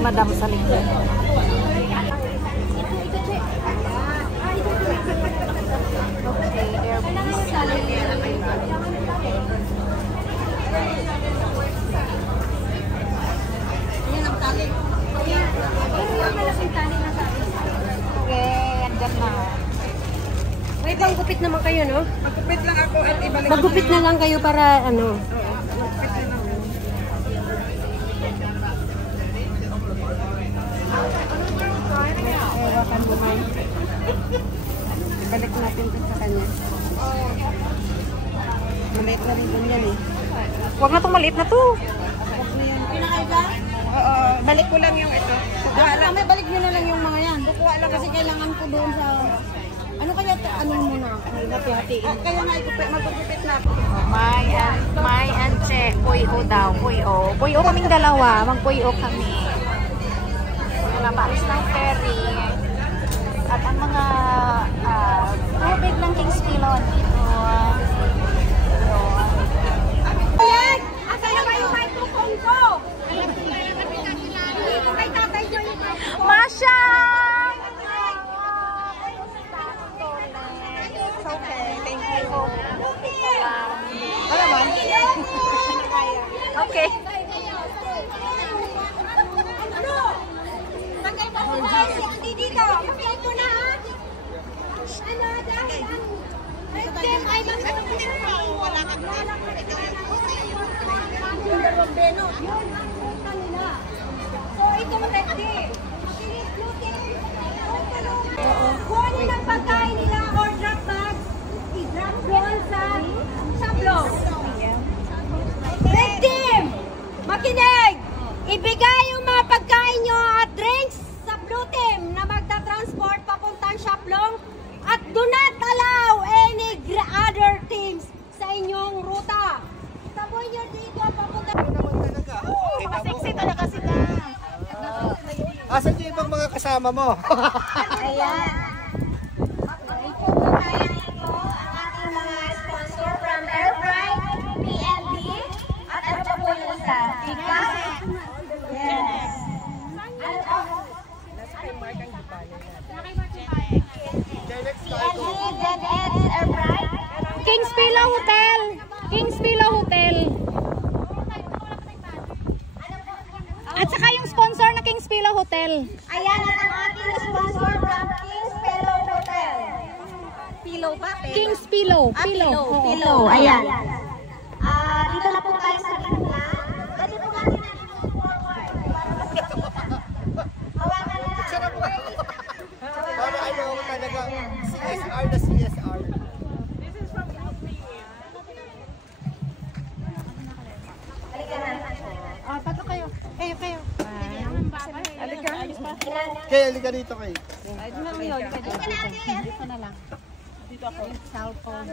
Madam sa likod. Okay, they're busy. Yan ang tali. Yung malaking tali na tali. Okay, andyan na. Wait lang, gupit naman kayo, no? Magkupit lang ako at ibalik. Magupit na lang kayo para ano. Balik natin ito sa kanya. Maliit na rin yan eh. Huwag na itong maliit na to. Oo, balik ko lang yung ito. Kukuha lang. May balik nyo na lang yung mga yan. Kukuha lang Kasi kailangan ko doon sa... Ano kaya ano muna? Hati-hatiin. Kaya nga magkupit na ako. May anche. Puyo daw. Puyo. Puyo kaming dalawa. Magpuyo kami. Napaalis ng ferry. At ang mga tubig ng Kings Pilon dito. Ayan! Asan na kayo microphone ko? Hindi ko kay tatay nyo yung microphone. Masha! It's okay. Thank you. Ano man? Okay. Dito, pakita mo na ha. Ano, dahil Tim, ay wala ka yung dalawang beno. Yun, ang kanila. So, itong ready. Kuhanin ang pagkain nila or drop bags. I-drop doon sa sablong. Red Team, makinig! Ibigay yung mga pagkain nyo at drinks sa Blue Team na magta-transport papuntang Shaplong at do not allow any other teams sa inyong ruta. Taboy nyo dito papuntang... Masiksi talaga sila. Asan yung ibang mga kasama mo? Ayan. Ipuputayan ito ang ating mga sponsor from Airfry, PNB, at ano pa po yung isa? Ika? Yes. Kings Pillow Hotel. Kings Pillow Hotel. At saka yung sponsor na Kings Pillow Hotel. Ayan ang ating sponsor from Kings Pillow Hotel. Pillow ba? Kings Pillow. Pillow. Pillow. Ayan. Dito na po tayo sa gitna. Dito po natin ang forward. Hawakan na. Para ano ako talaga, CSR na CSR. Halika na. Tatlo kayo. Kayo. Halika. Kaya halika dito kayo. Dito na lang. Dito ako. Cellphone.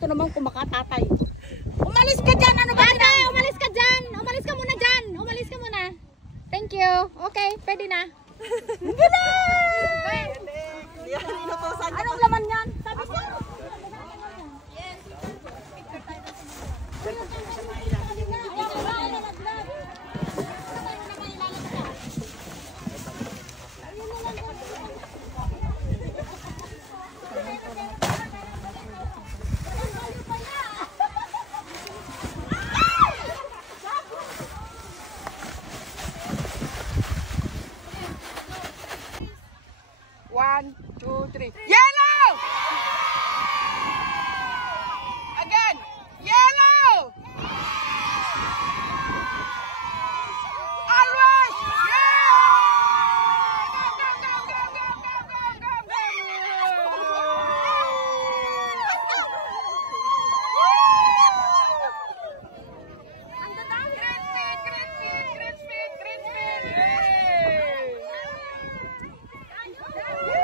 dito naman kumakatatay. Umalis ka dyan! Ano ba? Ate, umalis ka dyan! Umalis ka muna dyan! Umalis ka muna! Thank you! Okay, pwede na. Anong laman yan? Sabi ko. One, two, three. Yellow! Again! Yellow! Always! Yeah!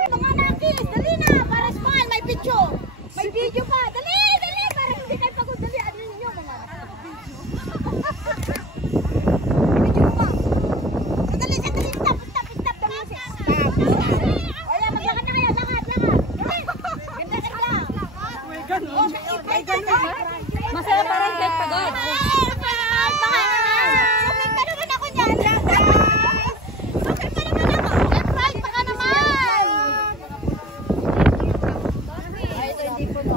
Mga nakis, dali na! Para smile, may picture! May video pa! Dali! Dali! Para hindi kayo pagod. Dali! Ano ninyo mga video mo! Sandali! Sandali! Stop! Stop! Stop the music! Wala! Maglakad na kayo! Lakad! Lakad! Ganda! Ganda! May ganun! May ganun! Masaya pa rin kahit pagod. Okay pa naman ako niyan! Okay pa naman ako! Let's ride! Baka naman! Ay, ito hindi ko no.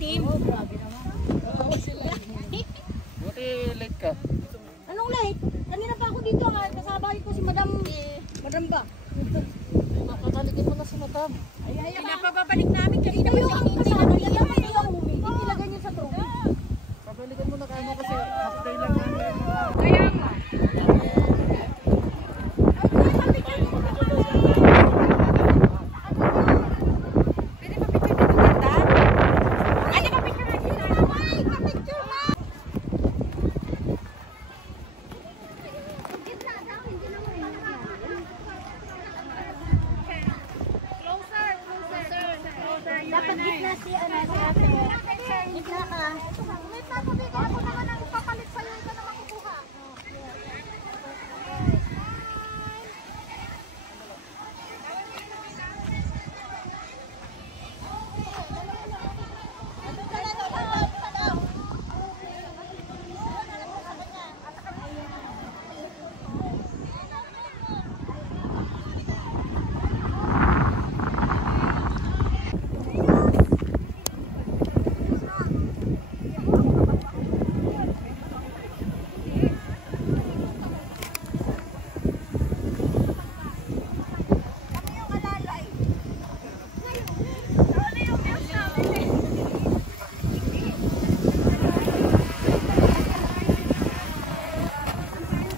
Team. Buti late ka. Anong late? Kanina pa ako dito. Kasabay ko si Madam. Madam ba? Nakabalikin mo na si Madam. Pinapababalik namin. Kanina pa siya hindi kasama. Ilagay niyo sa trophy. Pabalikan mo na kamo kasi half day lang namin. Kaya nga. Pwede pa picture dito ganda? Pwede pa picture natin? Ay, pa-picture mo! Dapat gitna si ano si ate. Gitna ka. May papabigay ako naman ang ipapalit sa'yo. Ito na makukuha.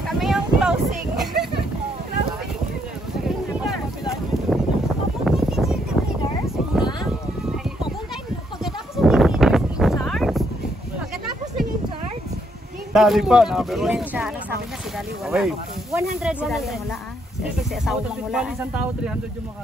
Kami yung closing. Dali pa, number 1. Ano sabi niya si Dali wala. Okay. 100, 100. Wala ah. Kasi asawa lang wala. Isang tao, 300 yung mga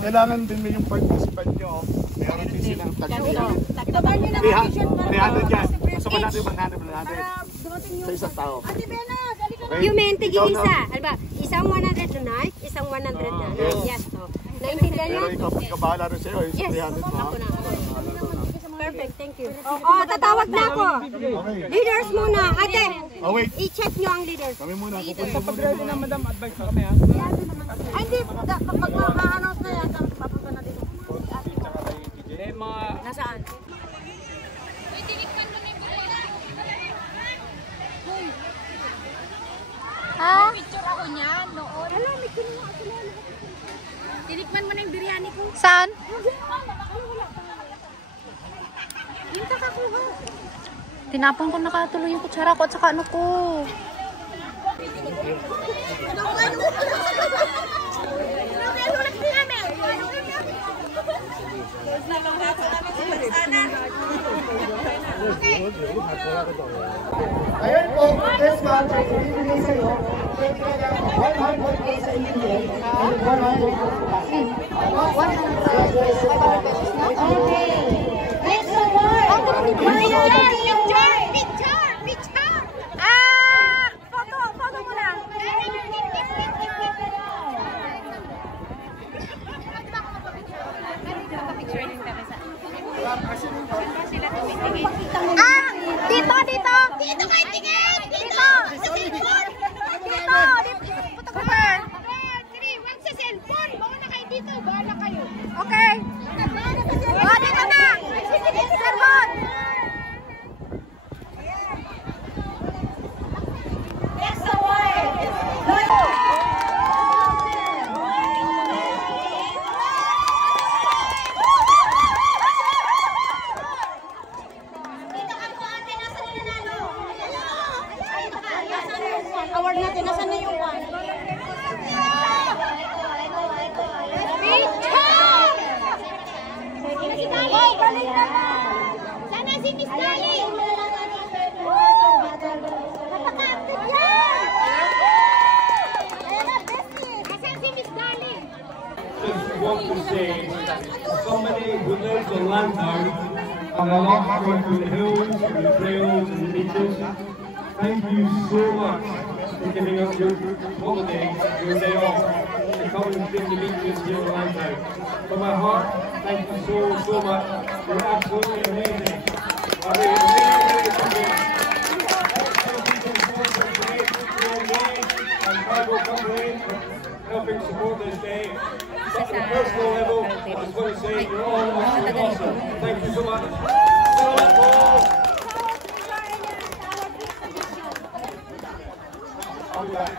Kailangan din may yung participant nyo. Meron din silang tag-ilan. Taban nyo na ang t-shirt para 300 yan. Gusto ko natin 100 sa isang tao. Ate Bena, dali ka na. Okay? Yung mente Ikaw na. isa. Alba, isang 100 tonight, isang 100 na. Yes. Oh. Naintindihan Pero niyo? ikaw bahala rin sa'yo. Yung Yes. 300 mo. Ako na. Perfect, thank you. Oh, tatawag na ako. Okay. Leaders muna. Ate, Oh wait. i-check nyo ang leaders. Kami muna. Kukunin Pag ready na madam, advice na kami ha. Ay, hindi. Pag ma-announce na yan, papunta na dito. Eh, mga... Nasaan? Ha? Picture ako niyan noon. Alam, may kinuha ako na. Tinikman mo na yung biryani ko. Saan? Yung kakakuha. Tinapon ko nakatuloy yung kutsara ko at saka ano ko. Ayan po, this month ay ibibigay sa'yo, pwede ka lang 100 pesos sa ibigay, and 100 pesos. 500 pesos na? Okay. Next award. Picture. Photo muna. Dito. Dito kayo tingin. Dito. Sa cellphone. Dito. Photographer. Wag sa cellphone. Bawa na kayo dito. Bahala kayo. Okay. Dito na. Cellphone. Next award. Award natin, nasaan na yung one? Picture! Oh, balik na ba? Sana si Miss Dali! Napaka-active yan! Ayan na, besties! Asan si Miss Dali? Just want to say, somebody who lives in Lantau, and a lot going through the hills, through the trails and the beaches, thank you so much for giving up your holiday, your day off, to come and see the beaches here in Lantau. From my heart, thank you so much. You're absolutely amazing. I really appreciate it. And Cargo Company for helping support this day. But on a personal level, I just want to say you're all absolutely awesome. Thank you so much. Salamat po! Hahaha!